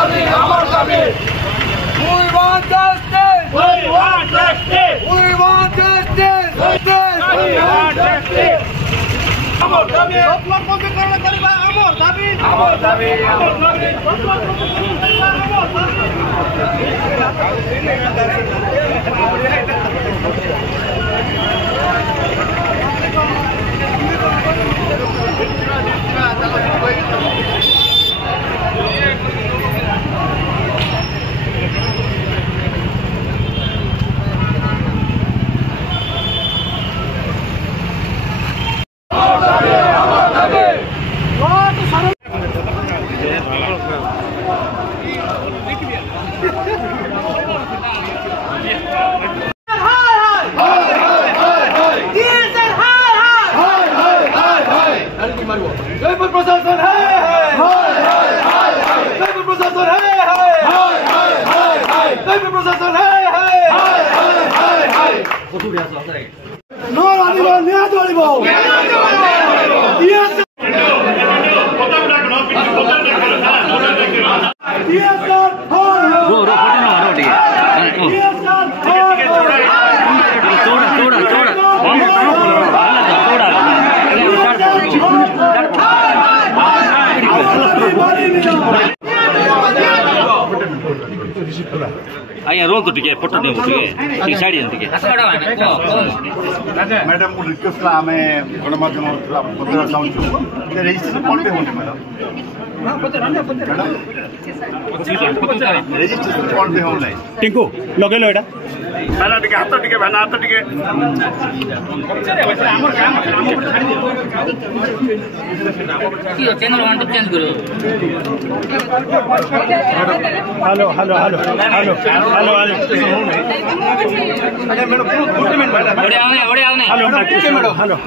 We want justice. We want justice. We want justice. We want justice. Amor dabi. Amor dabi. Amor dabi. Amor dabi. आया role तो टिके photo नहीं उठे ठीक side है टिके मैडम को रिक्वेस्ट ला हमें गणमाध्यम पत्र साउंड रजिस्ट्रेशन कौन पे होने मैडम रजिस्ट्रेशन कौन पे होने टिंकू लगे लो एटा भाना टिके हाथ टिके हमर काम की चैनल वन चेंज करो hello hello hello hello hello hello बड़े आने हेलो मैडम हेलो